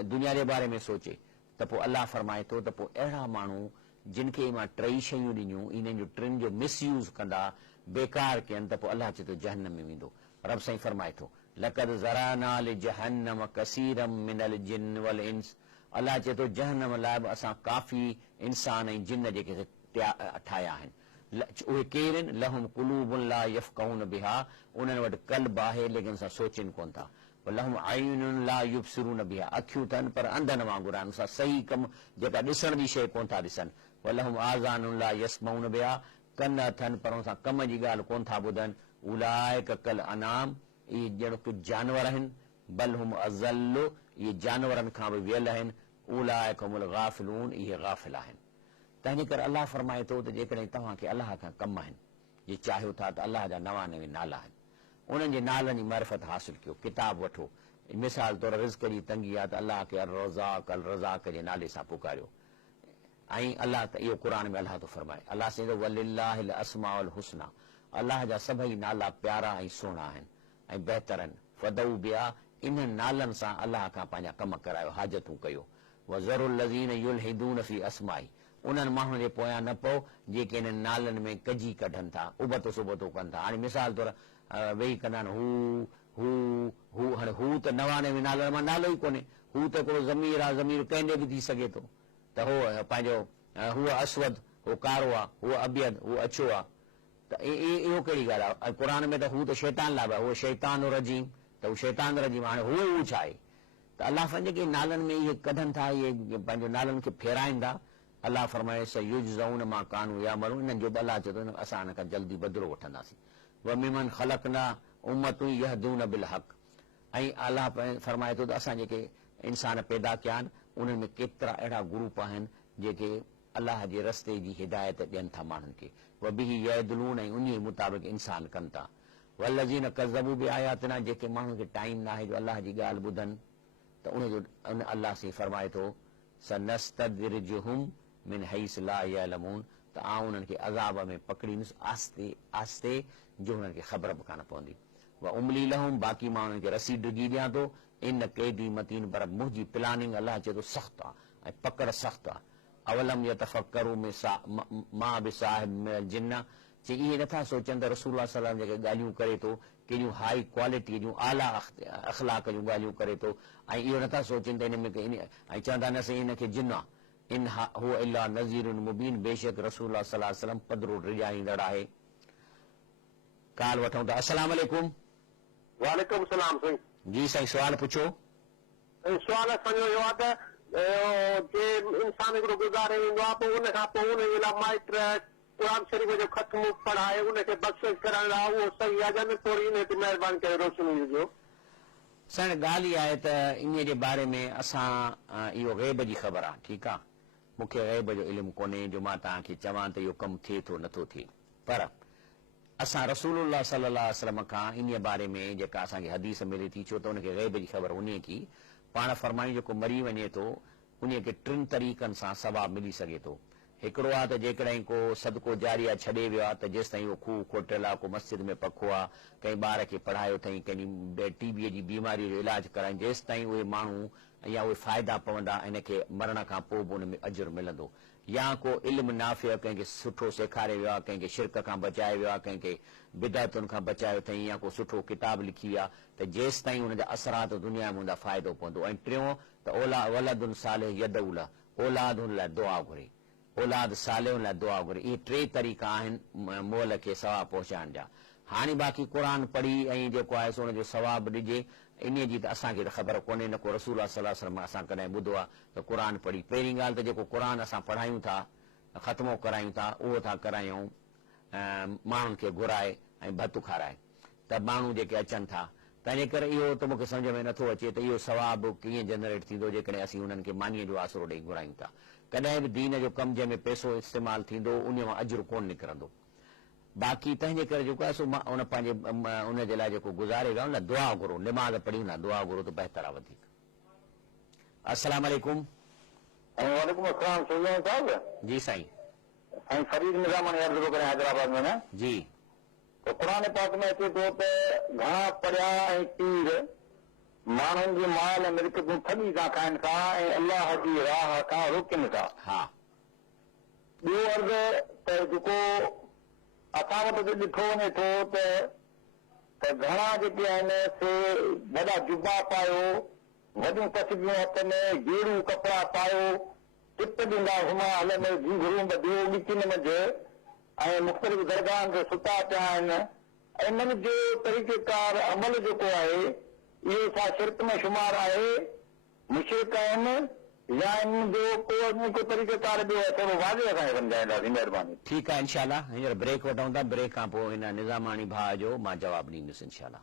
दुनिया जे बारे में सोचे त पोइ अलाह फरमाए थो त पोइ अहिड़ा माण्हू जिन खे मां 3 शयूं ॾिनियूं इन्हनि जो 3 जो मिसयूज़ कंदा, बेकार कयनि त पोइ अलाह चए थो जहन्नम में वेंदो। रब साईं फरमाए थो लक़द ज़राना लिजहन्नम कसीरम मिनल जिन्न वल इंस, अलाह चए थो जहन्नम लाइ बि असां काफ़ी इंसान ऐं जिन जेके ठाहिया आहिनि। उहे केरु आहिनि? लहुम कुलूबुन ला यफ़क़हून बिहा, उन्हनि वटि कल्ब आहे लेकिन असां सोचनि कोन था। लहुम अयुनुन ला युबसिरून बिहा, अखियूं अथनि पर अंधनि वांगुरु आहिनि, असां सही कमु जेका ॾिसण जी शइ कोन था ॾिसनि। लहुम आज़ानुन ला यस्मऊन बिहा, कन अथनि पर असां कम जी ॻाल्हि कोन था ॿुधनि। उलाइक कल अनाम, इहे ॼण कुझु जानवर आहिनि, बल हुम अज़ल्लु, इहे जानवरनि खां बि वियल आहिनि। उलाइक हुमुल गाफ़िलून, इहे गाफ़िल आहिनि। तंहिंजे करे अलाह फरमाए थो त जेकॾहिं तव्हांखे अलाह खां कम आहिनि, जे चाहियो था त अलाह जा 99 नाला आहिनि, उन्हनि जे नालनि जी मारिफत हासिल कयो, किताब वठो। मिसाल तौर रिज़्क़ जी तंगी आहे त अलाह खे अल रज़ाक जे नाले सां पुकारियो। ऐं अलाह त इहो क़ुर में अलाह थो फरमाए, अलाह चवंदो वलिल्लाहिल अस्माउल हुस्ना, अलाह जा सभई नाला प्यारा ऐं सुहिणा आहिनि ऐं बहितर आहिनि। फदऊ बिया, इन्हनि नालनि सां अलाह खां पंहिंजा कम करायो, हाजतूं कयो। वज़रुल लज़ीन युल्हिदून फी अस्माई, उन्हनि माण्हुनि जे पोयां न पओ जेके इन्हनि नालनि में कजी कढनि था, उबतो सुबतो कनि था। हाणे मिसाल तौर वेही कंदा आहिनि हू, हाणे हू त 99 नालनि मां नालो ई कोन्हे, हू त हिकिड़ो ज़मीर आहे, ज़मीर कंहिंजे बि थी सघे थो, त हो पंहिंजो हूअ असवद, हो कारो आहे, हूअ अबियद, हूअ अछो आहे, त इहो कहिड़ी ॻाल्हि आहे? क़ुर में त हू त शैतान लाइ आहे, उहो शैतान रजीम, त हू शैतान रजीम, हाणे हू छा आहे? त अलाह फरमाए जेके नालनि में इहे कढनि था, इहे पंहिंजो नालनि खे फेराइनि था, अलाह फरमाए सयुजज़ऊन मा कानू यामलून, इन्हनि जो अलाह चए थो असां हिन खां जल्दी बदिलो वठंदासीं। वमिमन ख़लक़ना उम्मतूं यहदून बिल हक़, ऐं अलाह फरमाए थो त असां जेके इंसान पैदा कया आहिनि उन्हनि में केतिरा अहिड़ा ग्रुप आहिनि जेके अलाह जे रस्ते जी हिदायत ॾियनि था माण्हुनि खे। वबिही यअदलून, ऐं उन मुताबिक़ इंसान कनि था। वल्लज़ीन कज़्ज़बू बिआयातिना, जेके माण्हुनि खे टाइम न आहे जो अलाह जी ॻाल्हि ॿुधनि, त उन अलाह से फरमाए थो सनस्तदरिजुहुम मिन हैस ला यअलमून, त आउं उन्हनि खे अज़ाब में पकड़ींदुसि आस्ते आस्ते, जो हुननि खे ख़बर बि कान पवंदी। व उमली लहुम, बाक़ी मां उन्हनि खे रसी डिगी ॾियां थो। इन कैदी मतीन, पर मुंहिंजी प्लानिंग अलाह चए थो सख़्तु आहे ऐं पकड़ सख़्तु आहे। अवलम यतफक्करू मां बिसाहिब मिनल जिन्न, चई इहे नथा सोचनि त रसूलुल्लाह सल्लल्लाहु अलैहि वसल्लम जेके ॻाल्हियूं करे थो, कहिड़ियूं हाई क्वालिटी जूं आला अख़लाक जूं ॻाल्हियूं करे थो, ऐं इहो नथा सोचनि त इन में ऐं चवंदा न साईं हिनखे जिन आहे। इन हुअ इल्ला नज़ीरुन मुबीन, बेशक रसूलुल्लाह सल्लल्लाहु अलैहि वसल्लम पधरो रिॼाईंदड़ आहे। काल वठूं था। अस्सलाम वालेकुम। वालेकुम सलाम साईं। जी साईं, सवाल पुछो। सवाल असांजो इहो आहे त जे इंसान हिकिड़ो गुज़ारे वेंदो आहे, पोइ उन खां पोइ उन जे लाइ माइट क़ुर शरीफ़ जो ख़त्म पढ़ाए उनखे बख़्शिश करण लाइ उहो सही आहे या न? थोरी इन ते महिरबानी करे रोशनी ॾिजो। साईं ॻाल्हि इहा आहे त इन जे बारे में असां इहो ग़ैब जी ख़बर आहे, ठीकु आहे, मूंखे ग़ैब जो इल्मु कोन्हे जो मां तव्हांखे चवां त इहो कमु थिए थो नथो थिए। पर असां रसूलुल्लाह सल्लल्लाहु अलैहि वसल्लम खां इन बारे में जेका असांखे हदीस मिले थी, छो त उनखे ग़ैब जी ख़बर उन की पाण फरमायूं जेको मरी वञे थो उन खे 3 तरीक़नि सां सवाबु मिली सघे थो। हिकिड़ो आहे त जेकॾहिं को सदको जारिया छॾे वियो आहे त जेसिताईं उहो खूह खोटियल आहे, को मस्जिद में पखो आहे, कंहिं ॿार खे पढ़ायो अथई, कंहिंजी टीबीअ जी बीमारी जो इलाजु कराई, जेसिताईं उहे माण्हू या उहे फ़ाइदा पवंदा, इनखे मरण खां पोइ बि उन में अजुरु मिलंदो। या को इल्मु नाफ़िअ कंहिंखे सुठो सेखारे वियो आहे, कंहिंखे शिरक खां बचाए वियो आहे, कंहिंखे बिदातुनि खां बचायो अथई, या को सुठो किताब लिखी वियो आहे, त जेसिताईं उनजा असरात दुनिया में हूंदा फ़ाइदो पवंदो। ऐं टियों त वलदुन सालिह यदउल, औलाद हुन लाइ दुआ घुरे, औलाद सालिहुनि लाइ दुआ घुरे। इहे 3 तरीक़ा आहिनि मोल खे सवाबु पहुचाइण जा। हाणे बाक़ी क़ुर पढ़ी ऐं जेको आहे सो हुनजो सवाबु ॾिजे, इन जी त असांखे त ख़बर कोन्हे, न को रसूल सल्लल्लाहु अलैहि वसल्लम असां कॾहिं ॿुधो आहे त क़ुर पढ़ी। पहिरीं ॻाल्हि त जेको क़ुर असां पढ़ायूं था, ख़तमो करायूं था, उहो था करायूं माण्हुनि खे घुराए ऐं भतु खाराए, त माण्हू जेके अचनि था। तंहिंजे करे इहो त मूंखे सम्झ में नथो अचे त इहो सवाबु कीअं जनरेट थींदो जेकॾहिं असीं उन्हनि खे मानीअ जो आसरो ॾेई घुरायूं था। कॾहिं बि दीन जो कमु जंहिंमें पैसो इस्तेमालु थींदो उन मां अजुरु कोन निकिरंदो। बाक़ी तंहिंजे करे जेको आहे सो मां उन पंहिंजे उनजे लाइ जेको गुज़ारे वियो न, दुआ घुरो, निमाज़ पढ़ी न, दुआ घुरो त बहितर आहे वधीक। अस्सलाम वालेकुम। वालेकुम अस्सलाम साहब। जी साईं। साईं फरीद निज़ामानी अर्ज़ थो करें हैदराबाद में न। जी। तो क़ुरान पाक में अचे थो त घणा पढ़िया ऐं पीर माण्हुनि जे माल मिल्कियतूं ठगी था खाइनि था ऐं अलाह जी राह खां रोकनि था। हा। ॿियो अर्ज़ त जेको असां वटि ॾिठो वञे थो त घणा जेके आहिनि से वॾा जुबा पायो, वॾियूं तस्वीरूं हथ में, गेड़ू कपिड़ा पायो, टिप ॾींदा हुमा हल में घुंघरू ॿधियो ॾिकिन मंझि ऐं मुख़्तलिफ़ दरगाहनि ते सुता पिया आहिनि। इन्हनि जो तरीक़ेकार अमल जेको आहे इहो छा शिरक में शुमार आहे, मुशरिक आहिनि, या इन जो को तरीक़ेकार ॿियो आहे, थोरो वाज़े असांखे सम्झाईंदासीं, महिरबानी। ठीकु आहे, इनशाला हींअर ब्रेक वठूं था, ब्रेक खां पोइ हिन निज़ामानी भाउ जो मां जवाबु ॾींदुसि इनशाला।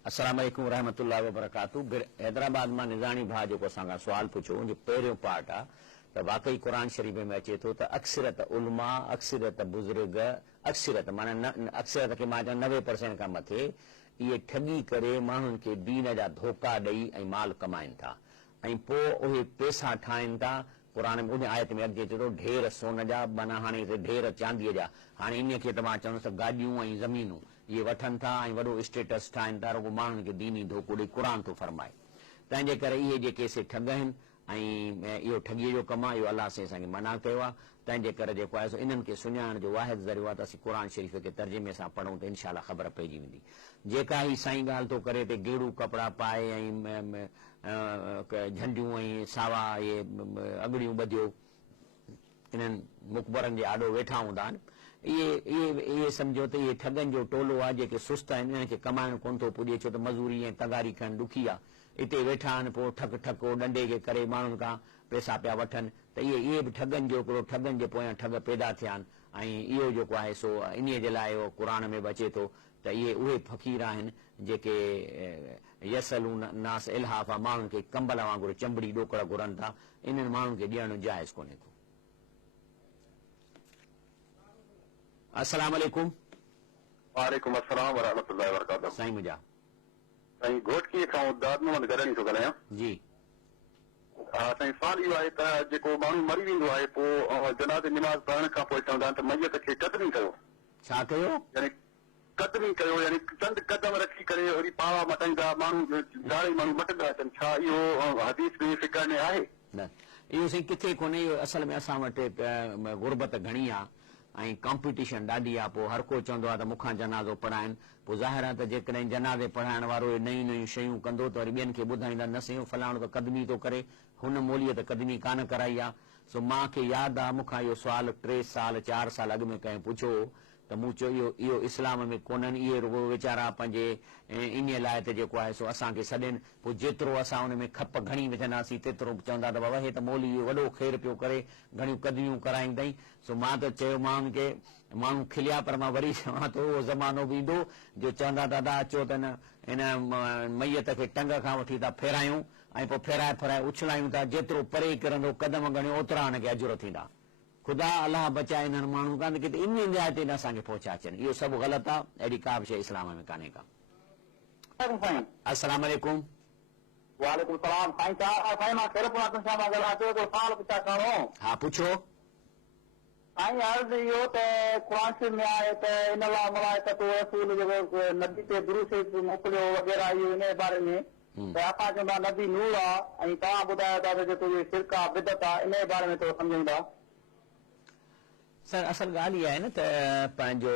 अस्सलाम वालेकुम रहमतुल्लाहि व बरकातहू। हैदराबाद मां निज़ाणी भाउ जेको असां खां सुवाल पुछो, जो पहिरियों पार्ट आहे त वाकई क़ुर शरीफ़ में अचे थो त अक्सरत उलमा, अक्सरत बुज़ुर्ग, अक्सरत माना अक्सरत खे मां चवां 90% खां मथे इहे ठगी करे माण्हुनि खे दीन जा धोखा ॾेई ऐं माल कमाइनि था ऐं पोइ उहे पैसा ठाहिनि था। क़ुर में उन आयत में अॻिते अचे थो ढेर सोन जा, माना हाणे ढेर चांदीअ जा। हाणे इन खे त मां चवंदुसि त गाॾियूं ऐं ज़मीनूं इहे वठनि था ऐं वॾो स्टेटस ठाहिनि था, रुगो माण्हुनि खे दीनी धोखो ॾेई क़ुर थो फरमाए। तंहिंजे करे इहे जेके से ठग आहिनि ऐं इहो ठगीअ जो कमु आहे, इहो अलाह से असांखे मना कयो आहे। तंहिंजे करे जेको आहे सो इन्हनि खे सुञाणण जो वाहिद ज़रियो आहे त असीं क़ुर शरीफ़ खे तर्जुमे सां पढ़ूं त इनशाला ख़बर पइजी वेंदी। जेका ही साईं ॻाल्हि थो करे त गेड़ू कपिड़ा पाए ऐं झंडियूं ऐं सावा इहे अॻड़ियूं ॿधियो इन्हनि मुक़बरनि जे आॾो वेठा हूंदा आहिनि, इहे सम्झो त इहे ठगनि जो टोलो आहे जेके सुस्त आहिनि, इन्हनि खे कमाइण कोन थो पुॼे, छो त मज़ूरी ऐं तगारी करणु ॾुखी आहे। हिते वेठा आहिनि, पोइ ठक ठको डंडे खे करे माण्हुनि खां पैसा पिया वठनि, त इहे बि ठगनि जो हिकिड़ो ठगनि जे पोयां ठग पैदा थिया आहिनि। ऐं इहो जेको आहे सो इन जे लाइ उहो क़ुर में बि अचे थो त इहे उहे फ़क़ीर आहिनि जेके यसलू नास इल्हाफ़ा, माण्हुनि खे कंबल वांगुरु चंबड़ी ॾोकड़ घुरनि था, इन्हनि माण्हुनि खे ॾियणु जाइज़ कोन्हे को। अस्सलाम वालेकुम। वालेकुम अस्सलाम व रहमतुल्लाहि व बरकातहू। साईं मुंहिंजा साईं घोटकीअ खां दाद मोहम्मद गरनी थो ॻाल्हायां। जी। हा साईं, सवाल इहो आहे त जेको माण्हू मरी वेंदो आहे पोइ जनाज़े निमाज़ पढ़ण खां पोइ चवंदा आहिनि त मैयत खे क़दमी कयो। छा कयो? यानी क़दमी कयो, यानी चंद कदम रखी करे वरी पावा मटाईंदा, माण्हू ॾाढी माण्हू मटंदा अचनि, छा इहो हदीस में फिकर में आहे? न, इहो साईं किथे कोन्हे। इहो असल में असां वटि गुरबत घणी आहे ऐं कॉम्पिटिशन ॾाढी आहे। पोइ हर को चवंदो आहे त मूंखां जनाज़ो पढ़ाइनि, पोइ ज़ाहिर आहे त जेकॾहिं जनाज़े पढ़ाइण वारो नयूं नयूं शयूं कंदो त वरी ॿियनि खे ॿुधाईंदा, न साईं फलाणो त क़दमी थो करे, हुन मोलीअ त क़दमी कान कराई आहे। सो मूंखे यादि आहे, मूंखां इहो सुवालु 3 साल 4 साल अॻु में कंहिं पुछो त मूं चयो इहो इस्लाम में कोन्हनि, इहे रुगो वीचारा पंहिंजे इन लाइ त जेको आहे सो असांखे सॾनि, पोइ जेतिरो असां उन में खप घणी विझंदासीं तेतिरो चवंदा त बाबा हे त मौली वॾो ख़ैरु पियो करे, घणियूं कदमियूं कराईंदई। सो मां त चयो माण्हुनि खे, माण्हू खिलिया, पर मां वरी चवां थो उहो ज़मानो बि ईंदो जो चवंदा दादा अचो त इन मैयत खे टंग खां वठी था फेरायूं ऐं पोइ फेराए उछलायूं था, जेतिरो परे किरंदो कदम घणियो ओतिरा हुनखे अजुर थींदा। ख़ुदा अलाह बचाए इन्हनि माण्हुनि खां किथे इन जाइ ते न असांखे पहुचा अचनि, इहो सभु ग़लति आहे, अहिड़ी का बि शइ इस्लाम में कान्हे का। अस्सलाम वालेकुम। वालेकुम सलाम साईं। साईं मां खैरपुर सां ॻाल्हायां पियो, हिकिड़ो सवाल पुछा करणो। हा पुछो। साईं अर्ज़ु इहो त क़ुरान शरीफ़ में आहे त इन लाइ मलाइकत रसूल जेको नबी ते दुरूद मोकिलियो वग़ैरह इहो इन जे बारे में त असां चवंदा नबी नूर आहे, ऐं तव्हां ॿुधायो था त जेको इहो शिरक आहे बिदत आहे, इन जे बारे में थोरो सम्झाईंदा। सर असल ॻाल्हि इहा आहे न त पंहिंजो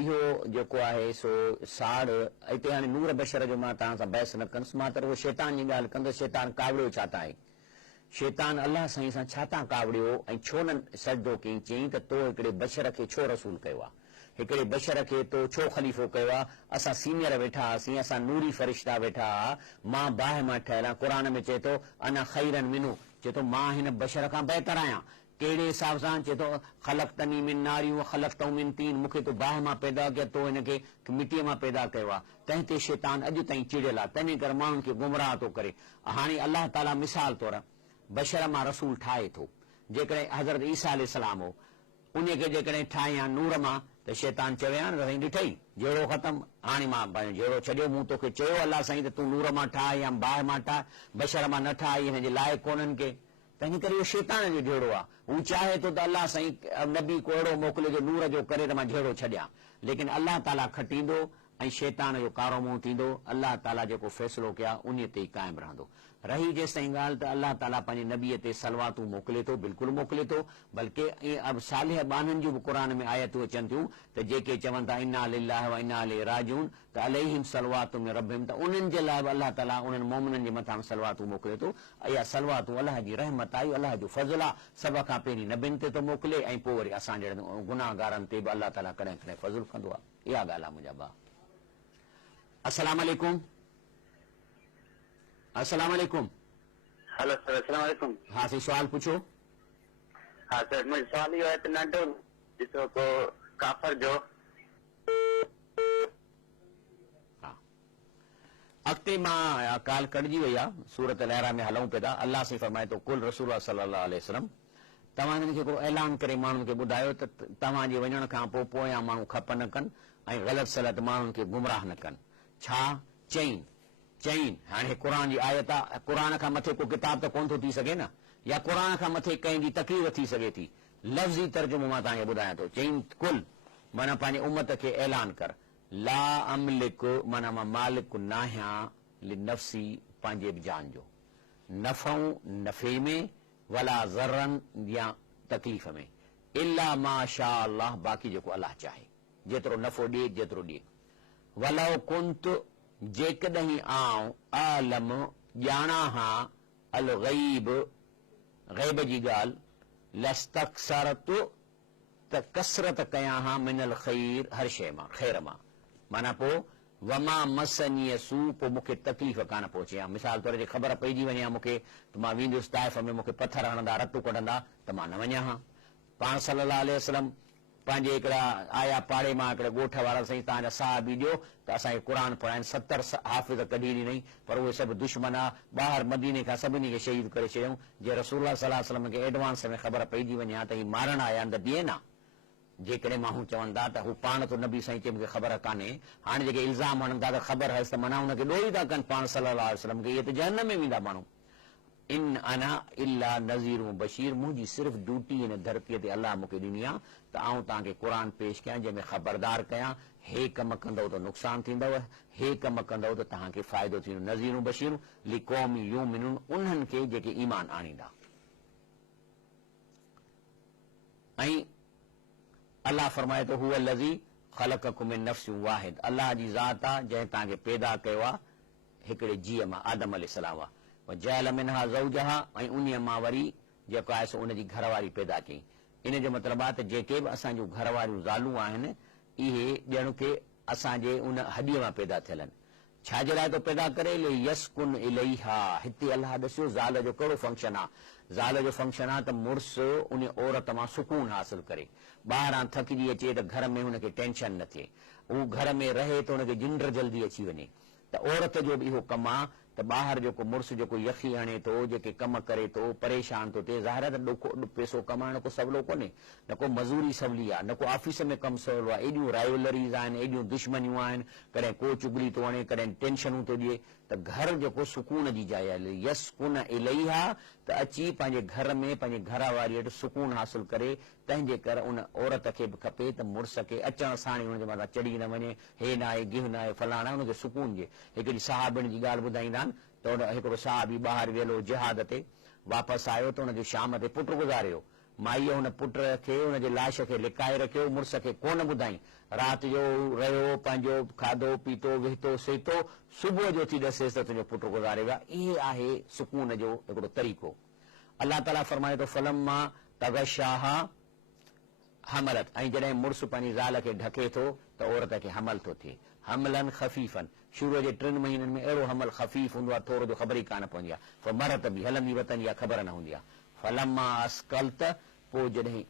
इहो जेको आहे सो साड़ हिते हाणे नूर बशर जो मां तव्हां सां बहस न कंदुसि, मां त उहो शैतान जी ॻाल्हि कंदुसि। शैतान कावड़ियो छा था आहे, शैतान अलाह साईं सां छा था कावड़ियो ऐं छो न सजदो कयईं, चयईं त तो हिकिड़े बशर खे छो रसूल कयो आहे, हिकिड़े बशर खे तो छो ख़लीफ़ो कयो आहे। असां सीनियर वेठा हुआसीं, असां नूरी फ़रिश्ता वेठा हुआ, मां बाहि मां ठहियल आहियां। क़ुर में चए थो अना ख़ैरन मिनू, चए थो मां हिन बशर खां बहितर आहियां। कहिड़े हिसाब सां, चए थो ख़लक़तनी मिन नारियूं ख़लक़तहू मिन तीन, मूंखे तो बाहि मां पैदा कयो, तो हिनखे मिटीअ मां पैदा कयो आहे। तंहिं ते शैतान अॼु ताईं चिड़ियल आहे, तंहिं करे माण्हुनि खे गुमराह थो करे। हाणे अलाह ताला मिसाल तौर बशर मां रसूल ठाहे थो। जेकॾहिं हज़रत ईसा अलैहिस्सलाम हो, उन खे जेकॾहिं ठाहे हा नूर मां, त शैतान चवे हा न साईं ॾिठई जहिड़ो ख़तमु, हाणे मां जहिड़ो छॾियो, मूं तोखे चयो अलाह साईं त तूं नूर मां ठाहे या बाहि मां ठाहे, बशर मां न ठाहे, हिन जे लाइक़ु कोन्हनि के। तंहिं करे इहो शैतान जो जहिड़ो आहे, हू चाहे थो त अलाह साईं नबी को अहिड़ो मोकिले जो नूर जो करे त मां जहिड़ो छॾियां, लेकिन अलाह ताला खटींदो ऐं शैतान जो कारो मुंहुं थींदो। अलाह ताला जेको फ़ैसिलो कया उन ते ई क़ाइमु रहंदो। रही जेसि ताईं ॻाल्हि त अलाह ताला पंहिंजे नबीअ ते सलवातूं मोकिले थो, बिल्कुलु मोकिले थो, बल्कि अब सालिह बाननि जूं बि क़ुर में आयतूं अचनि थियूं त जेके चवनि था इन्ना लिल्लाहि व इन्ना इलैहि राजिऊन, त अलैहिम सलवातु मिन रब्बिहिम, त उन्हनि जे लाइ बि अलाह ताला उन्हनि मोमिननि जे मथां सलवातूं मोकिले थो। इहा सलवातूं अलाह जी रहमत आहे, अलाह जो फज़ल आहे, सभ खां पहिरीं नबियुनि ते थो मोकिले ऐं पोइ वरी असां जहिड़े गुनाहगारनि ते बि अलाह ताला कॾहिं कॾहिं फज़ुल कंदो आहे। इहा ॻाल्हि आहे मुंहिंजा भाउ। अस्सलाम वालेकुम। अस्सलाम वालेकुम। हेलो सर, अस्सलाम वालेकुम। हाँ सी सवाल पूछो। हाँ सर, मुझे सवाल ये है नंढो ॾिसो को काफर जो अॻिते मां काल कटिजी वई आहे, सूरत लहरा में हलूं पिया था। अलाह साईं फरमाए थो कुल रसूल सल्लल्लाहु अलैहि वसल्लम, तव्हां हिननि खे हिकिड़ो ऐलान करे माण्हुनि खे ॿुधायो त तव्हांजे वञण खां पोइ पोयां माण्हू खप न कनि ऐं ग़लति सलत माण्हुनि खे गुमराह न कनि। छा चईं? हाणे क़ुर जी आयत आहे, क़ुर खां मथे को किताब त कोन थो थी सघे न, या क़ुर खां मथे कंहिंजी तकलीफ़ थी सघे थी। लफ़्ज़ी तर्जुमो मां तव्हांखे ॿुधायां थो। चईं कुल माना पंहिंजे उम्मत खे ऐलान कर, ला अमलिक माना मां मालिक न आहियां, लिनफ्सी पंहिंजे बि जान जो, नफ़ऊं नफ़े में, वला ज़रन या तकलीफ़ में, इल्ला माशा अल्लाह, बाक़ी जेको अलाह चाहे, जेतिरो नफ़ो ॾिए जेतिरो ॾिए। वलौ कुंत जेकॾहिं आऊं आलम ॼाणा हा अल ग़ैब, ग़ैब जी ॻाल्हि, लस्तक्सरत त कसरत कयां हा मिनल ख़ैर, हर शइ मां ख़ैर मां, माना पोइ वमा मसनीअ सू, पोइ मूंखे तकलीफ़ कान पहुचे हा। मिसाल तौर ते ख़बर पइजी वञे हा मूंखे त मां वेंदुसि ताइफ़ में, मूंखे पथर हणंदा रतूं कढंदा त मां न वञा हा। पाण सल्लल्लाहु अलैहि वसल्लम पंहिंजे हिकिड़ा आया पाड़े मां हिकिड़े ॻोठ वारा साईं तव्हांजा साहबी ॾियो त असांखे क़ुर पढ़ाइनि, 70 हाफ़िज़ कढी ॾिनई, पर उहे सभु दुश्मन आहे, ॿाहिरि मदीने खां सभिनी खे शहीद करे छॾियऊं। जे रसूलुल्लाह सल्लल्लाहु अलैहि वसल्लम खे एडवांस में ख़बर पइजी वञे हा त ही मारण आया आहिनि त बीहे न। जेकॾहिं माण्हू चवनि था त हू पाण तो नबी साईं चए मूंखे ख़बर कान्हे, हाणे जेके इल्ज़ाम हणनि था त ख़बर हुयसि त माना हुनखे ॾोही था कनि पाण सल्लल्लाहु अलैहि वसल्लम खे, इहे त जहन्नम में वेंदा माण्हू। इन अना इल्ला नज़ीर बशीर, मुंहिंजी सिर्फ़ु ड्यूटी हिन धरतीअ ते अलाह मूंखे ॾिनी आहे त आऊं तव्हांखे क़ुर पेश कयां, जंहिंमें ख़बरदार कयां, हे कम कंदव त नुक़सान थींदव, हे कम कंदव त तव्हांखे फ़ाइदो थींदो। नज़ीरूं बशीरूं लिक़ौमी युमिनून, उन्हनि खे जेके ईमान आणींदा। ऐं अलाह फरमाए थो हुअ लज़ी ख़लक़कुम मिन नफ़्सिन वाहिद, अलाह जी ज़ात आहे जंहिं तव्हांखे पैदा कयो आहे हिकिड़े जीअ मां, आदम अलैहिस्सलाम आहे, वजअल मिनहा ज़ौजहा, ऐं उन्हीअ मां वरी जेको आहे सो उनजी घरवारी पैदा कई। इन जो मतिलबु आहे त जेके बि असांजूं घरवारियूं ज़ालूं आहिनि, इहे ॼण के असांजे उन हॾीअ मां पैदा थियल आहिनि। छाजे लाइ थो पैदा करे? ले यसकुन इलैहा, हिते अलाह ॾिसो ज़ाल जो कहिड़ो फंक्शन आहे। ज़ाल जो फंक्शन आहे त मुड़ुसु उन औरत मां सुकून हासिल करे, ॿाहिरां थकिजी अचे त घर में हुनखे टेंशन न थिए, हू घर में रहे त हुनखे जिंड जल्दी अची वञे। त औरत जो बि इहो कमु आहे त ॿाहिरि जेको मुड़ुसु जेको यखी हणे थो, जेके कम करे थो, परेशान थो थिए, ज़ाहिर आहे त ॾोखो पैसो कमाइण को सवलो कोन्हे, न को मज़ूरी सवली आहे, न को ऑफिस में कमु सवलो आहे। एॾियूं राइवलरीज़ आहिनि, एॾियूं दुश्मनियूं आहिनि, कॾहिं को चुगली थो वणे, कॾहिं टेंशनूं थो ॾिए, त घर जेको सुकून जी जाइ आहे, यसकुन इलैहा, त अची पंहिंजे घर में पंहिंजे घर वारी वटि सुकून हासिल करे। तंहिंजे करे उन औरत खे बि खपे त मुड़ुस खे अचण साण ई हुनजे मथां चढ़ी न वञे, हे न आहे, गिह न आहे, फलाणा, हुनखे सुकून ॾिए। हिकिड़ी साहिबिन जी ॻाल्हि ॿुधाईंदा आहिनि त हुन हिकिड़ो साहिबी ॿाहिरि वियलो जिहाद ते, वापसि आयो त हुनखे शाम ते पुटु गुज़ारियो। माईअ हुन पुट खे, हुनजे लाश खे लिकाए रखियो, मुड़ुस खे कोन ॿुधाई। राति जो रहियो, पंहिंजो खाधो पीतो, विहतो सेतो, सुबुह जो थी ॾसेसि त तुंहिंजो पुटु गुज़ारे वियो। इहे आहे सुकून जो हिकिड़ो तरीक़ो। अलाह ताला फरमाए थो फलम्मा तगशाहा हमलत, ऐं जॾहिं मुड़ुसु पंहिंजी ज़ाल खे ढके थो त औरत खे हमल थो थिए। हमलन ख़फ़ीफ़न, शुरूअ जे 3 महीननि में अहिड़ो हमल ख़फ़ीफ़ हूंदो आहे, थोरो जो ख़बर ई कान पवंदी आहे। फमरत बि हलंदी वतंदी आहे, ख़बर न हूंदी आहे। फलम्मा अस्कलत, पोइ जॾहिं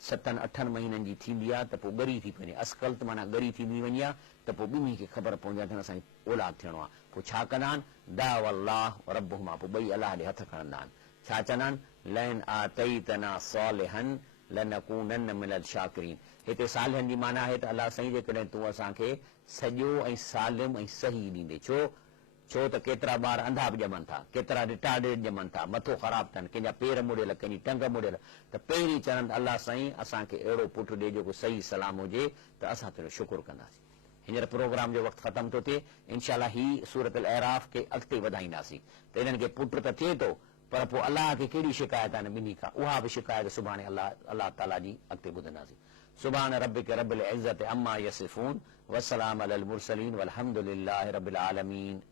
7-8 महीननि जी थींदी आहे त पोइ ॻरी थी पवंदी आहे। अस्कलत माना ॻरी थींदी वञी आहे त पोइ ॿिन्ही खे ख़बर पवंदी आहे त असांखे औलाद थियणो आहे। पोइ छा कंदा आहिनि, दाअव अल्लाह रब्बुहुमा, पोइ ॿई अलाह ॾे हथ खणंदा आहिनि। छा चवंदा आहिनि, लैन आतैतना सालिहन लनकूनन मिनल शाकिरीन। हिते सालिहन जी माना आहे त अलाह साईं जेकॾहिं तूं असांखे सॼो ऐं सालिम ऐं सही ॾींदे। छो त केतिरा ॿार अंधा बि ॼमनि था, केतिरा रिटार्डेड ॼमनि था, मथो ख़राबु अथनि, कंहिंजा पेर मुड़ियल, कंहिंजी टंग मुड़ियल। त पहिरीं चवनि अलाह साईं असांखे अहिड़ो पुटु ॾे जेको सही सलाम हुजे, त असां तुंहिंजो शुकुर कंदासीं। हींअर प्रोग्राम जो वक़्तु ख़तमु थो थिए, इनशाला ही सूरत अल अराफ खे अॻिते वधाईंदासीं। त इन्हनि खे पुटु त थिए थो, पर पोइ अलाह खे कहिड़ी शिकायत आहे ॿिन्ही खां, उहा बि शिकायत सुभाणे अलाह ताला जी अॻिते ॿुधंदासीं। सुभान रब्बिक रब्बिल इज़्ज़ति अम्मा यसिफून, वसलाम अलल मुरसलीन, वल्हम्दुलिल्लाहि रब्बिल आलमीन।